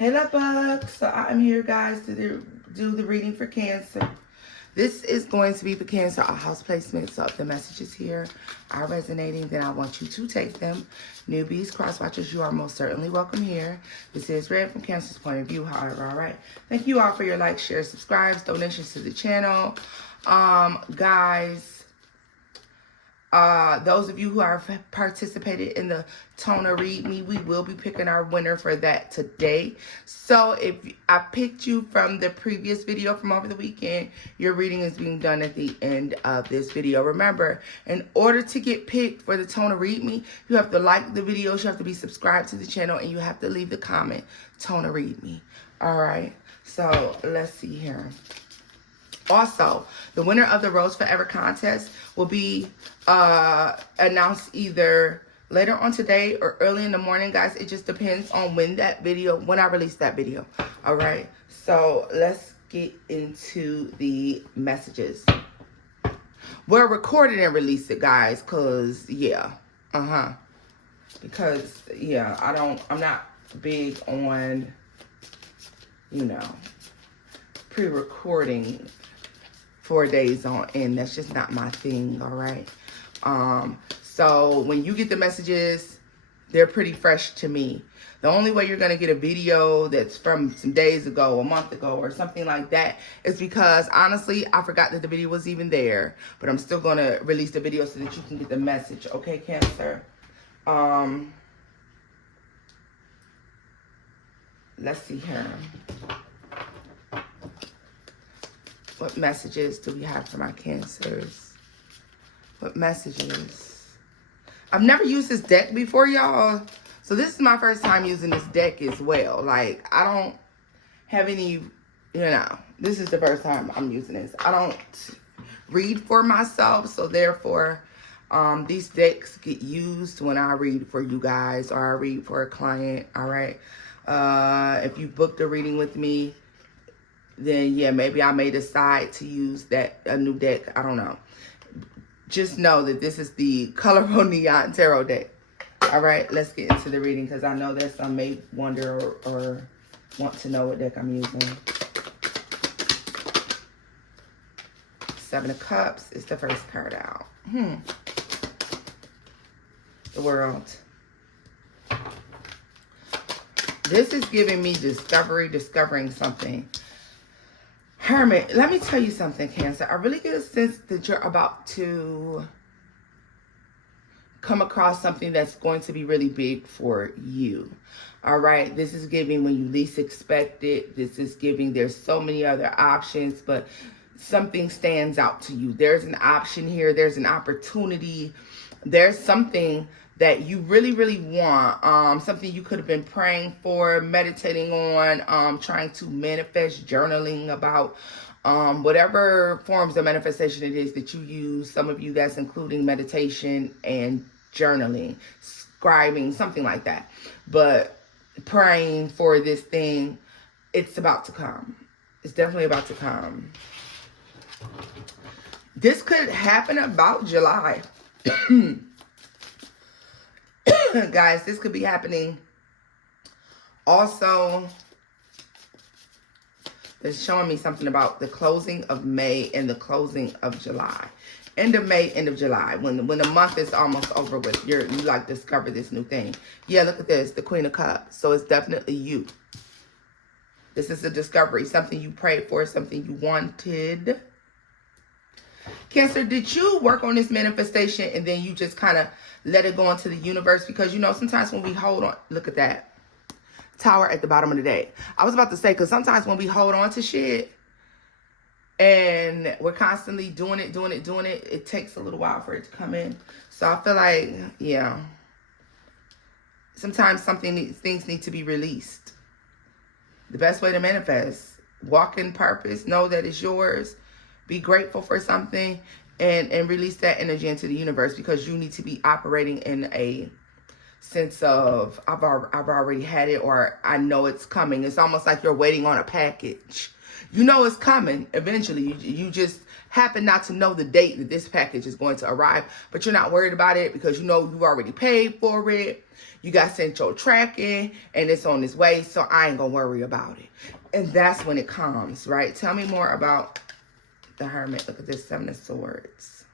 Hey, love bugs. So I'm here, guys, to do the reading for Cancer. This is going to be for Cancer, a house placement. So if the messages here are resonating, then I want you to take them. Newbies, cross-watchers, you are most certainly welcome here. This is read from Cancer's point of view, however, all right? Thank you all for your likes, shares, subscribes, donations to the channel. Guys, those of you who are participated in the Tona Read Me, we will be picking our winner for that today. So if I picked you from the previous video from over the weekend, your reading is being done at the end of this video. Remember, in order to get picked for the Tona Read Me, you have to like the videos, you have to be subscribed to the channel, and you have to leave the comment, Tona Read Me. All right, so let's see here. Also, the winner of the Rose Forever contest will be announced either later on today or early in the morning, guys. It just depends on when I release that video. All right. So let's get into the messages. We'll record it and release it, guys, because yeah. Because yeah, I'm not big on, you know, pre-recording 4 days on end. That's just not my thing. All right. So when you get the messages, they're pretty fresh to me. The only way you're going to get a video that's from some days ago, a month ago, or something like that is because, honestly, I forgot that the video was even there. But I'm still going to release the video so that you can get the message. Okay, Cancer? Let's see here. What messages do we have for my Cancers? What messages? I've never used this deck before, y'all. So this is my first time using this deck as well. Like, I don't have any, you know, this is the first time I'm using this. I don't read for myself. So therefore, these decks get used when I read for you guys or I read for a client. All right. If you booked a reading with me, then yeah, maybe I may decide to use a new deck. I don't know. Just know that this is the Colorful Neon Tarot deck. All right, let's get into the reading because I know that some may wonder or want to know what deck I'm using. Seven of Cups is the first card out. The World. This is giving me discovering something. Hermit, let me tell you something, Cancer. I really get a sense that you're about to come across something that's going to be really big for you. All right. This is giving when you least expect it. This is giving there's so many other options, but something stands out to you. There's an option here. There's an opportunity. There's something that you really, really want, something you could have been praying for, meditating on, trying to manifest, journaling about, whatever forms of manifestation it is that you use. Some of you, that's including meditation and journaling, scribing, something like that. But praying for this thing, it's about to come. It's definitely about to come. This could happen about July. Guys, this could be happening. Also, it's showing me something about the closing of May and the closing of July. End of May, end of July. When the month is almost over with, you like discover this new thing. Yeah, look at this, the Queen of Cups. So it's definitely you. This is a discovery, something you prayed for, something you wanted. Cancer, did you work on this manifestation and then you just kind of let it go into the universe? Because, you know, sometimes when we hold on, look at that. Tower at the bottom of the deck. I was about to say, because sometimes when we hold on to shit and we're constantly doing it, it takes a little while for it to come in. So I feel like, yeah, sometimes things need to be released. The best way to manifest, walk in purpose, know that it's yours. Be grateful for something and release that energy into the universe because you need to be operating in a sense of I've already had it or I know it's coming. It's almost like you're waiting on a package. You know it's coming eventually. You just happen not to know the date that this package is going to arrive, but you're not worried about it because you know you've already paid for it. You got central tracking and it's on its way, so I ain't gonna worry about it. And that's when it comes, right? Tell me more about the Hermit. Look at this, 7 of Swords.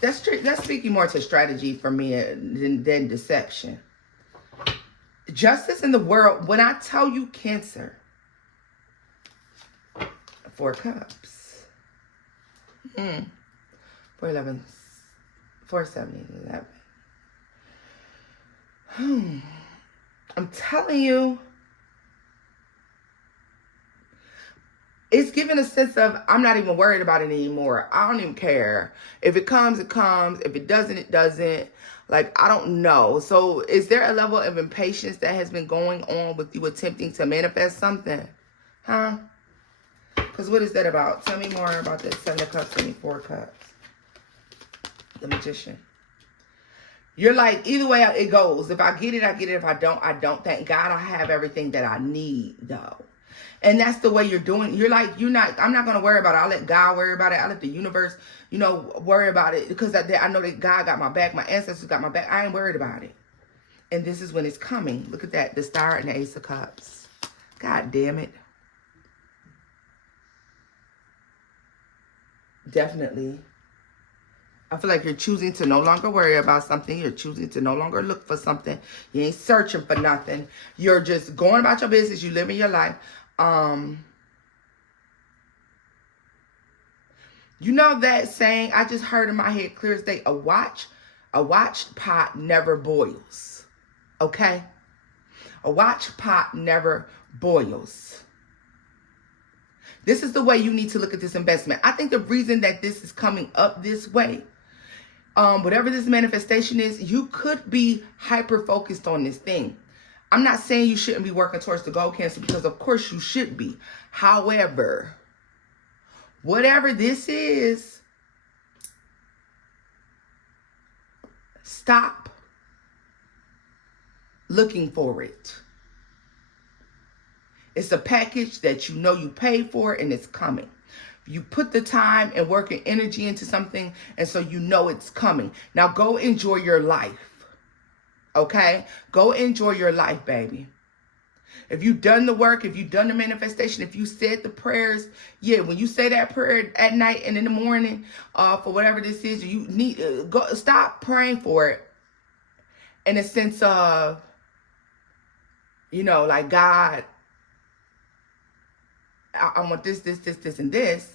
That's speaking more to strategy for me than deception. Justice in the world. When I tell you Cancer, 4 Cups. 411, 470, 11. I'm telling you, it's giving a sense of, I'm not even worried about it anymore. I don't even care. If it comes, it comes. If it doesn't, it doesn't. Like, I don't know. So is there a level of impatience that has been going on with you attempting to manifest something? Huh? Because what is that about? Tell me more about this 7 of Cups and 4 Cups. The Magician. You're like, either way it goes. If I get it, I get it. If I don't, I don't. Thank God I have everything that I need, though. And that's the way you're doing. You're like, I'm not going to worry about it. I'll let God worry about it. I'll let the universe, worry about it. Because I know that God got my back. My ancestors got my back. I ain't worried about it. And this is when it's coming. Look at that. The Star and the Ace of Cups. God damn it. Definitely. I feel like you're choosing to no longer worry about something. You're choosing to no longer look for something. You ain't searching for nothing. You're just going about your business. You living your life. You know that saying I just heard in my head clear as day, a watch pot never boils. Okay? A watch pot never boils. This is the way you need to look at this investment. I think the reason that this is coming up this way, whatever this manifestation is, you could be hyper-focused on this thing. I'm not saying you shouldn't be working towards the goal, Cancer, because of course you should be. However, whatever this is, stop looking for it. It's a package that you paid for and it's coming. You put the time and work and energy into something, and so it's coming. Now go enjoy your life. Okay? Go enjoy your life, baby. If you've done the work, if you've done the manifestation, if you said the prayers, when you say that prayer at night and in the morning, for whatever this is, you need go stop praying for it in a sense of, like, God, I want this, and this.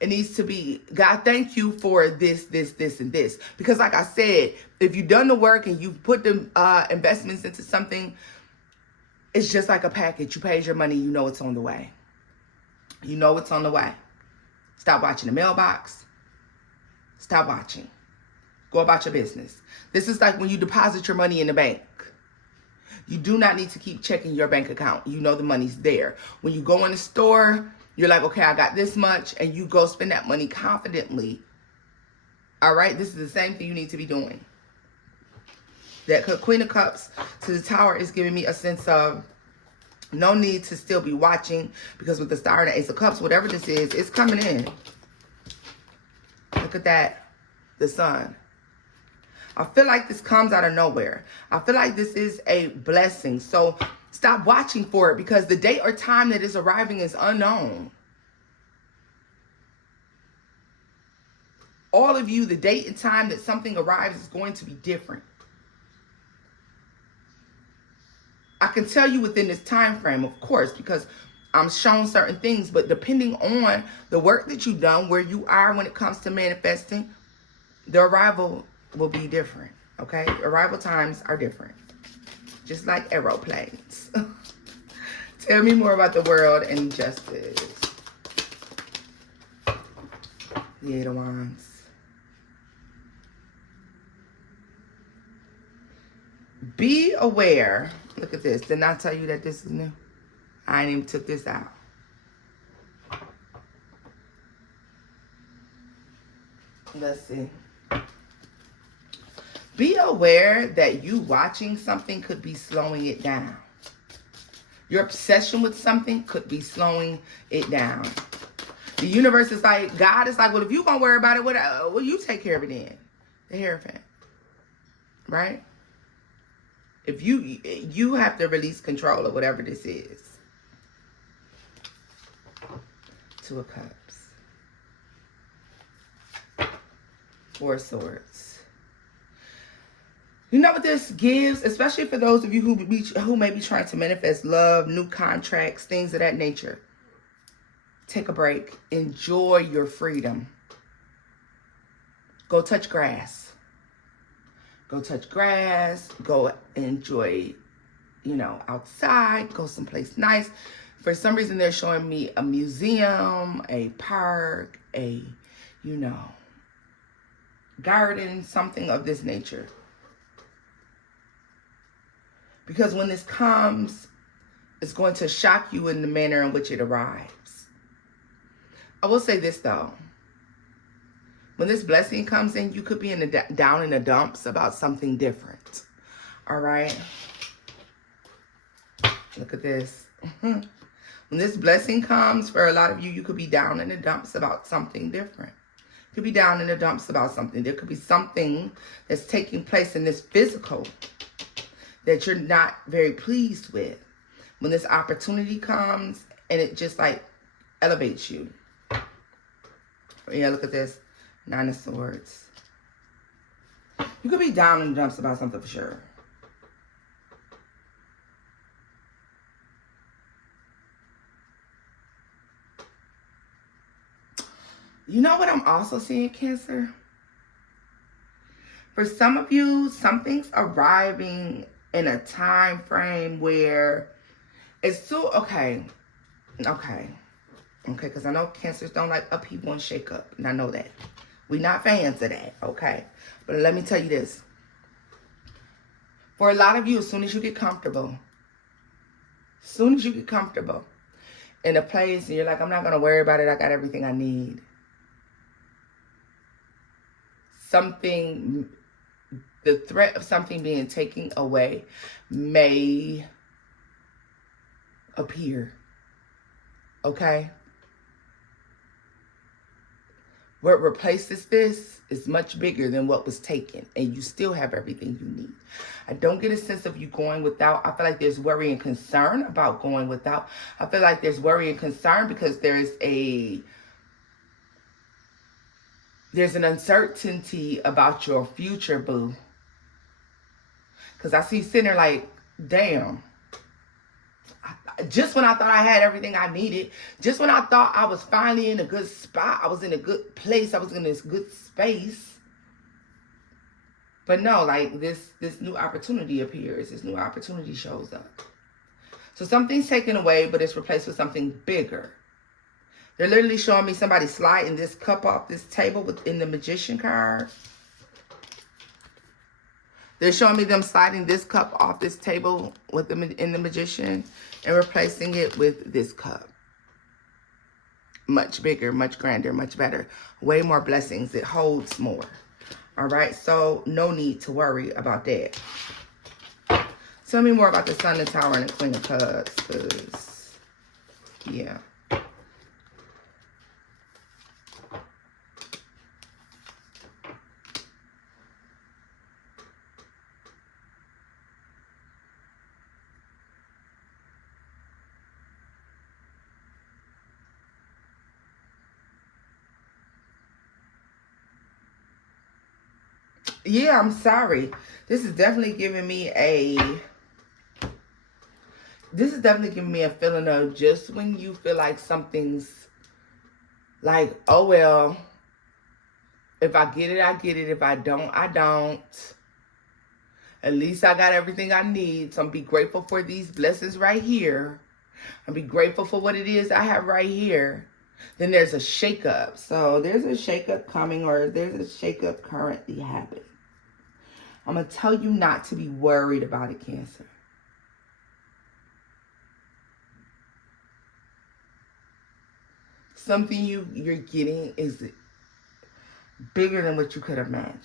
It needs to be, God, thank you for this, and this. Because like I said, if you've done the work and you've put the investments into something, it's just like a package. You paid your money, it's on the way. It's on the way. Stop watching the mailbox. Stop watching. Go about your business. This is like when you deposit your money in the bank. You do not need to keep checking your bank account. The money's there. When you go in the store, you're like, okay, I got this much, and you go spend that money confidently. All right? This is the same thing you need to be doing. That Queen of Cups to the Tower is giving me a sense of no need to still be watching, because with the Star and the Ace of Cups, whatever this is, it's coming in. Look at that. The Sun. I feel like this comes out of nowhere. I feel like this is a blessing. So stop watching for it, because the date or time that is arriving is unknown. All of you, the date and time that something arrives is going to be different. I can tell you within this time frame, of course, because I'm shown certain things, but depending on the work that you've done, where you are when it comes to manifesting, the arrival will be different, okay? Arrival times are different, just like aeroplanes. Tell me more about the World and Justice. The Eight of Wands. Be aware. Look at this. Didn't I tell you that this is new? I ain't even took this out. Let's see. Be aware that you watching something could be slowing it down. Your obsession with something could be slowing it down. The universe is like, God is like, well, if you gonna worry about it, well, you take care of it then. The Hierophant, right? If you have to release control of whatever this is. Two of Cups. Four of Swords. You know what this gives, especially for those of you who may be trying to manifest love, new contracts, things of that nature. Take a break. Enjoy your freedom. Go touch grass. Go touch grass. Go enjoy, outside. Go someplace nice. For some reason, they're showing me a museum, a park, a, garden, something of this nature. Because when this comes, it's going to shock you in the manner in which it arrives. I will say this, though. When this blessing comes in, you could be down in the dumps about something different. All right? Look at this. When this blessing comes, for a lot of you, you could be down in the dumps about something different. You could be down in the dumps about something. There could be something that's taking place in this physical that you're not very pleased with. When this opportunity comes and it just like elevates you. Yeah, look at this. Nine of Swords. You could be down in the dumps about something for sure. You know what I'm also seeing, Cancer? For some of you, something's arriving in a time frame where it's still okay, because I know Cancers don't like upheaval and shake up, and I know that. We're not fans of that, okay? But let me tell you this. For a lot of you, as soon as you get comfortable in a place and you're like, I'm not going to worry about it, I got everything I need. The threat of something being taken away may appear, okay? What replaces this is much bigger than what was taken, and you still have everything you need. I don't get a sense of you going without. I feel like there's worry and concern about going without. I feel like there's worry and concern because there's an uncertainty about your future, boo. Because I see Sinner like, damn. Just when I thought I had everything I needed, just when I thought I was finally in a good spot, I was in a good place, I was in this good space. But no, like this new opportunity appears, this new opportunity shows up. So something's taken away, but it's replaced with something bigger. They're literally showing me somebody sliding this cup off this table within the Magician card. They're showing me them sliding this cup off this table in the Magician and replacing it with this cup. Much bigger, much grander, much better. Way more blessings. It holds more. All right, so no need to worry about that. Tell me more about the Sun, the Tower, and the Queen of Cups, because, yeah. Yeah, I'm sorry. This is definitely giving me a feeling of just when you feel like something's like, oh, well, if I get it, I get it. If I don't, I don't. At least I got everything I need. So I'm be grateful for these blessings right here. I'll be grateful for what it is I have right here. Then there's a shakeup. So there's a shakeup coming, or there's a shakeup currently happening. I'm going to tell you not to be worried about it, Cancer. Something you're getting is bigger than what you could have imagined.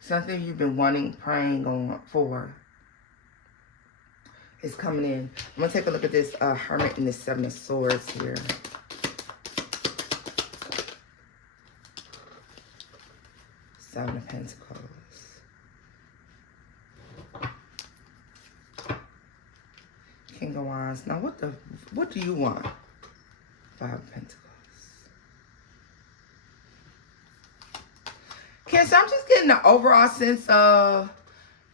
Something you've been wanting, praying for. is coming in. I'm going to take a look at this Hermit and this Seven of Swords here. Seven of Pentacles. King of Wands. Now, what do you want? Five of Pentacles. Cancer, I'm just getting the overall sense of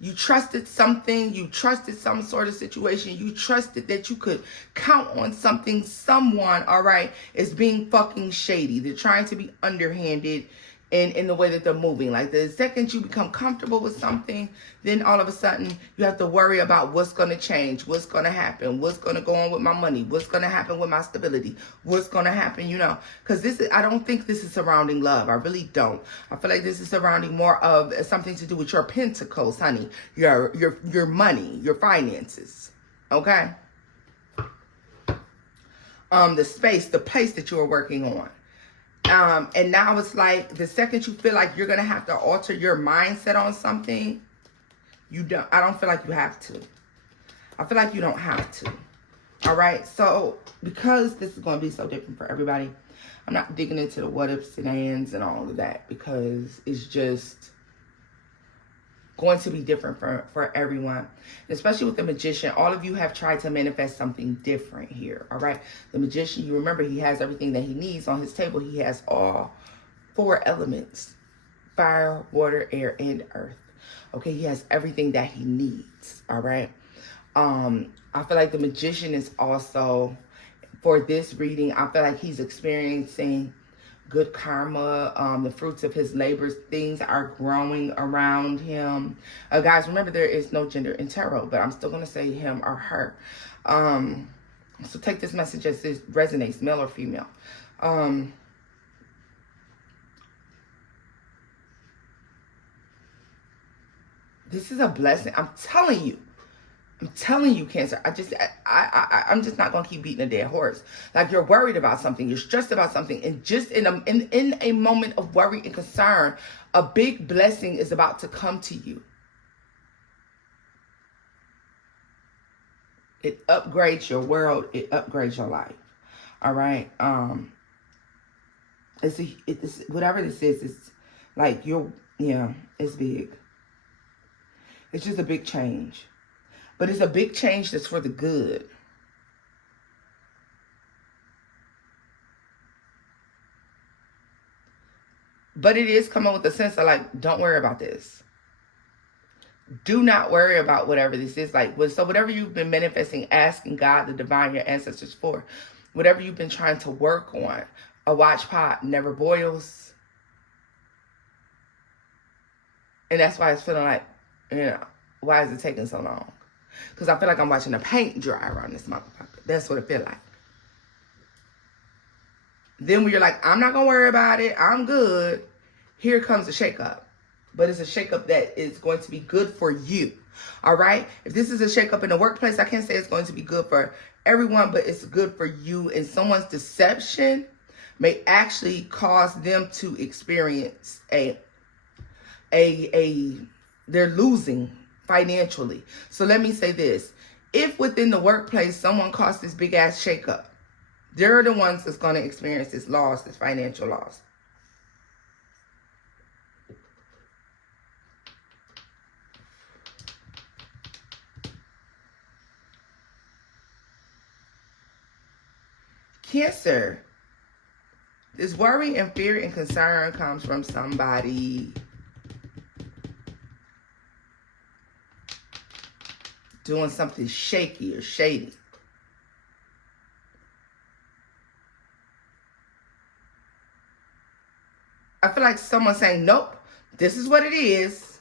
you trusted something, you trusted some sort of situation, you trusted that you could count on something, someone, all right, is being fucking shady. They're trying to be underhanded in the way that they're moving. Like the second you become comfortable with something, then all of a sudden you have to worry about what's going to change, what's going to happen, what's going to go on with my money, what's going to happen with my stability, what's going to happen, you know, because I don't think this is surrounding love. I really don't. I feel like this is surrounding more of something to do with your pentacles, honey, your money, your finances. Okay. The space, the place that you are working on. And now it's like the second you feel like you're going to have to alter your mindset on something, I don't feel like you have to. I feel like you don't have to. All right. So because this is going to be so different for everybody, I'm not digging into the what ifs and ands and all of that because it's just going to be different for everyone, especially with the Magician. All of you have tried to manifest something different here. All right. The Magician, you remember, he has everything that he needs on his table. He has all four elements: fire, water, air, and earth. Okay. He has everything that he needs. All right. I feel like the Magician is also, for this reading, I feel like he's experiencing good karma, the fruits of his labors. Things are growing around him. Guys, remember, there is no gender in tarot, but I'm still going to say him or her. So take this message as this resonates, male or female. This is a blessing. I'm telling you, Cancer. I'm just not gonna keep beating a dead horse. Like, you're worried about something, you're stressed about something, and just in a moment of worry and concern, a big blessing is about to come to you. It upgrades your world. It upgrades your life. All right. It's whatever this is. It's like it's big. It's just a big change. But it's a big change that's for the good. But it is coming with a sense of like, don't worry about this. Do not worry about whatever this is. Like, so whatever you've been manifesting, asking God, the divine, your ancestors for, whatever you've been trying to work on, a watch pot never boils. And that's why it's feeling like, why is it taking so long? Because I feel like I'm watching the paint dry around this motherfucker. That's what it feels like. Then when you're like, I'm not going to worry about it, I'm good, here comes a shakeup. But it's a shakeup that is going to be good for you. All right? If this is a shakeup in the workplace, I can't say it's going to be good for everyone, but it's good for you. And someone's deception may actually cause them to experience they're losing financially. So let me say this. If within the workplace someone caused this big ass shakeup, they're the ones that's going to experience this loss, this financial loss. Cancer. This worry and fear and concern comes from somebody doing something shaky or shady. I feel like someone's saying, nope, this is what it is.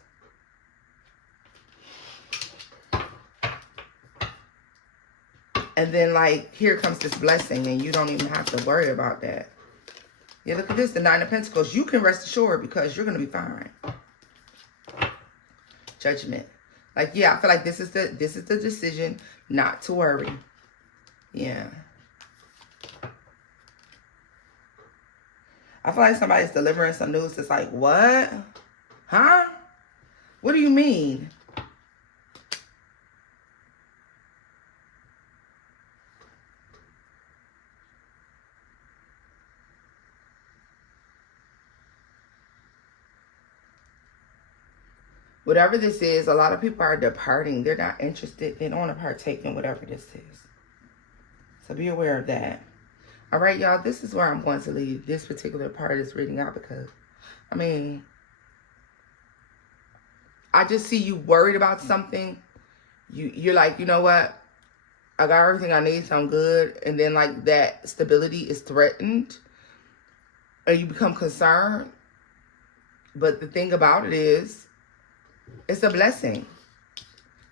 And then, like, here comes this blessing, and you don't even have to worry about that. Yeah, look at this, the Nine of Pentacles. You can rest assured because you're going to be fine. Judgment. Like, yeah, I feel like this is the decision not to worry. Yeah. I feel like somebody's delivering some news that's like, what? Huh? What do you mean? Whatever this is, a lot of people are departing. They're not interested. They don't want to partake in whatever this is. So be aware of that. All right, y'all. This is where I'm going to leave this particular part of this reading out because, I mean, I just see you worried about something. You're like, you know what? I got everything I need, so I'm good. And then, like, that stability is threatened. And you become concerned. But the thing about it is, it's a blessing.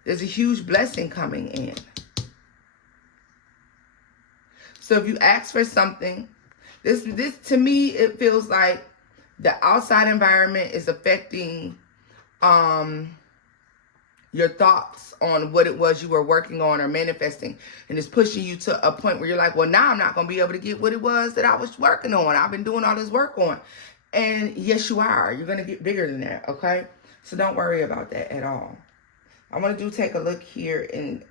There's a huge blessing coming in. So if you ask for something, this to me, it feels like the outside environment is affecting your thoughts on what it was you were working on or manifesting, and it's pushing you to a point where you're like, well, now I'm not going to be able to get what it was that I was working on. I've been doing all this work on. And yes, you are. You're going to get bigger than that, okay? So don't worry about that at all. I want to take a look here and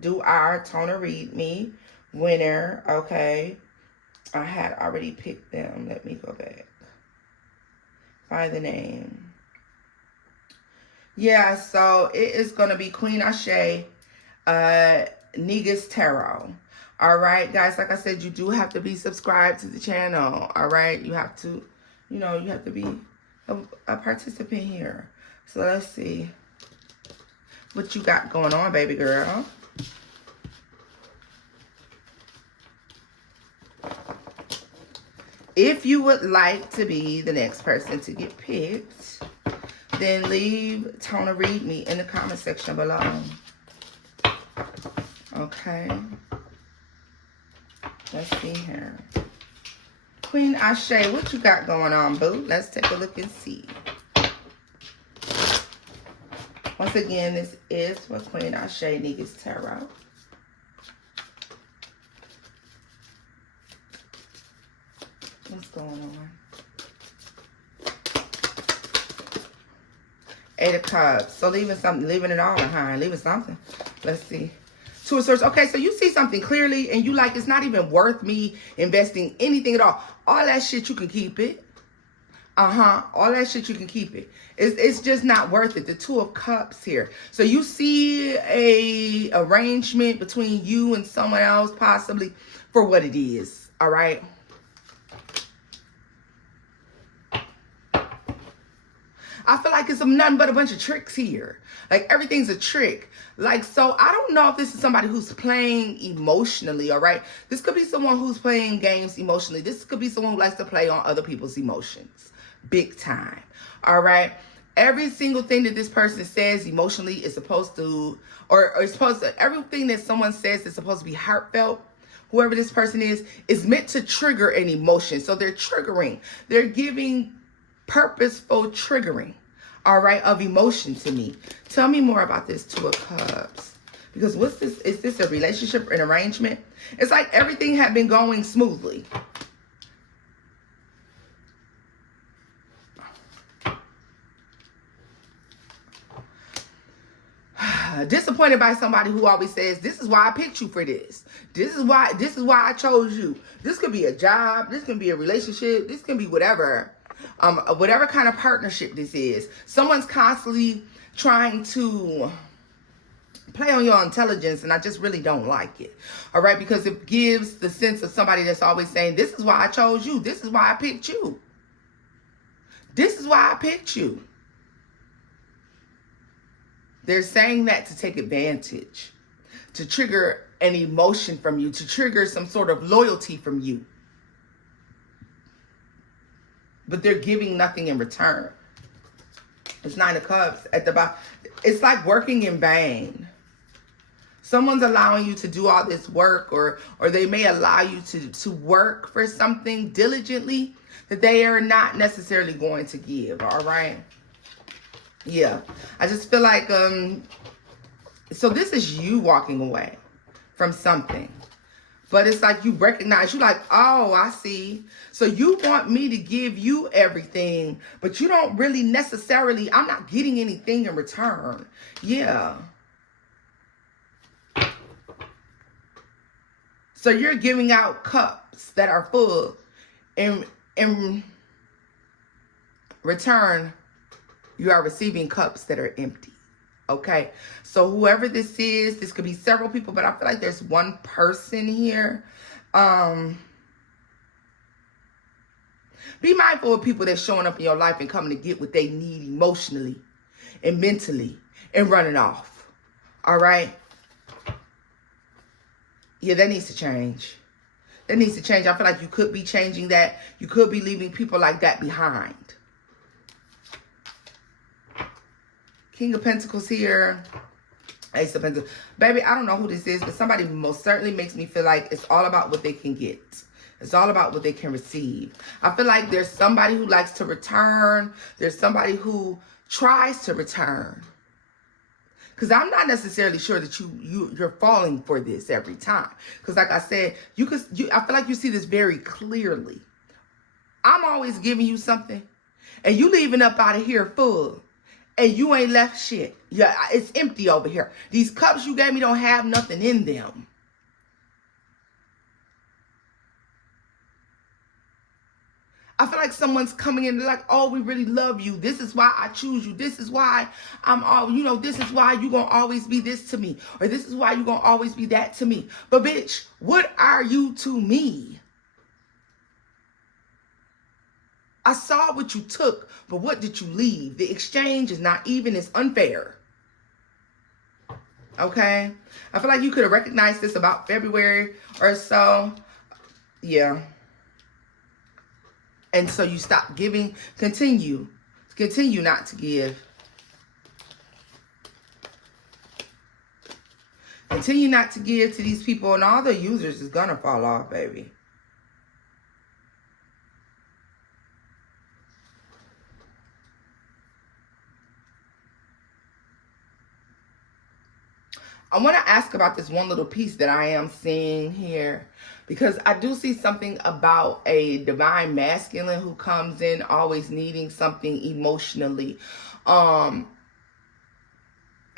do our Tona Read Me winner, okay? I had already picked them. Let me go back. Find the name. Yeah, so it is going to be Queen Ashe, Negus Tarot. All right, guys, like I said, you do have to be subscribed to the channel. All right, you have to, you have to be a participant here. So let's see what you got going on, baby girl. If you would like to be the next person to get picked, then leave Tona Read Me in the comment section below. Okay. Let's see here. Queen Ashe, what you got going on, boo? Let's take a look and see. Once again, this is for Queen Ashe Negus Tarot. What's going on? Eight of Cups. So leaving something, leaving it all behind, leaving something. Let's see. Two of Swords. Okay, so you see something clearly and you like, it's not even worth me investing anything at all. All that shit, you can keep it. All that shit, you can keep it. It's just not worth it. The Two of Cups here. So you see a arrangement between you and someone else, possibly, for what it is. All right. I feel like it's nothing but a bunch of tricks here. Like, everything's a trick. Like, so I don't know if this is somebody who's playing emotionally, all right? This could be someone who's playing games emotionally. This could be someone who likes to play on other people's emotions. Big time, all right? Every single thing that this person says emotionally is supposed to, or is supposed to, everything that someone says is supposed to be heartfelt. Whoever this person is meant to trigger an emotion. So they're triggering. They're giving purposeful triggering, all right, of emotion to me. Tell me more about this Two of Cups. Because what's this? Is this a relationship, an arrangement? It's like everything had been going smoothly. Disappointed by somebody who always says, this is why I picked you for this. This is why I chose you. This could be a job. This can be a relationship. This can be whatever. Whatever kind of partnership this is. Someone's constantly trying to play on your intelligence, and I just really don't like it. All right, because it gives the sense of somebody that's always saying, this is why I chose you. This is why I picked you. This is why I picked you. They're saying that to take advantage, to trigger an emotion from you, to trigger some sort of loyalty from you. But they're giving nothing in return. It's Nine of Cups at the bottom. It's like working in vain. Someone's allowing you to do all this work, or they may allow you to work for something diligently that they are not necessarily going to give, all right? Yeah, I just feel like, so this is you walking away from something. But it's like you recognize, you're like, oh, I see. So you want me to give you everything, but you don't really necessarily, I'm not getting anything in return. Yeah. So you're giving out cups that are full in return You are receiving cups that are empty. Okay, so whoever this is, this could be several people, but I feel like there's one person here. Be mindful of people that's showing up in your life and coming to get what they need emotionally and mentally and running off. All right? Yeah, that needs to change. That needs to change. I feel like you could be changing that. You could be leaving people like that behind. King of Pentacles here. Ace of Pentacles. Baby, I don't know who this is, but somebody most certainly makes me feel like it's all about what they can get. It's all about what they can receive. I feel like there's somebody who likes to return. There's somebody who tries to return. Because I'm not necessarily sure that you're falling for this every time. Because like I said, I feel like you see this very clearly. I'm always giving you something, and you leaving up out of here full. And you ain't left shit. Yeah, it's empty over here. These cups you gave me don't have nothing in them. I feel like someone's coming in like, oh, we really love you. This is why I choose you. This is why this is why you're going to always be this to me. Or this is why you're going to always be that to me. But bitch, what are you to me? I saw what you took, but what did you leave? The exchange is not even. It's unfair. Okay? I feel like you could have recognized this about February or so. Yeah. And so you stop giving. Continue not to give. Continue not to give to these people, and all the users is gonna fall off, baby. I want to ask about this one little piece that I am seeing here, because I do see something about a divine masculine who comes in always needing something emotionally.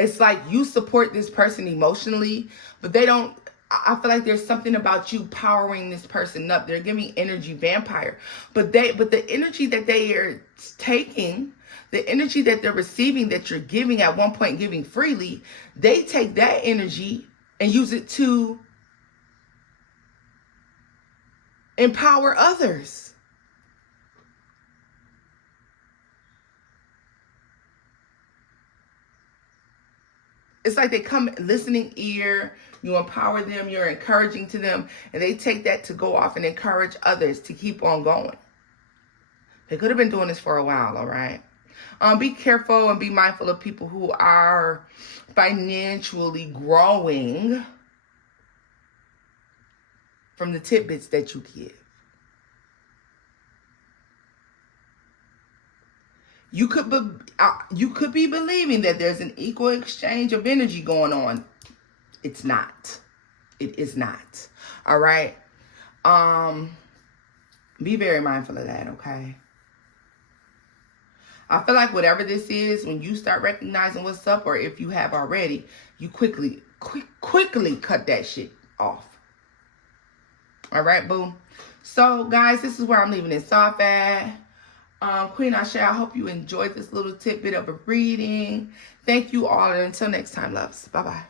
It's like you support this person emotionally, but they don't. I feel like there's something about you powering this person up. They're giving energy vampire, but the energy that they are taking, the energy that they're receiving, that you're giving at one point, giving freely, they take that energy and use it to empower others. It's like they come listening ear, you empower them, you're encouraging to them, and they take that to go off and encourage others to keep on going. They could have been doing this for a while, all right? Be careful and be mindful of people who are financially growing from the tidbits that you give. You could be believing that there's an equal exchange of energy going on. It's not. It is not. All right? Be very mindful of that, okay? I feel like whatever this is, when you start recognizing what's up, or if you have already, you quickly cut that shit off. All right, boo? So, guys, this is where I'm leaving this off at. Queen Ashe, I hope you enjoyed this little tidbit of a reading. Thank you all, and until next time, loves. Bye-bye.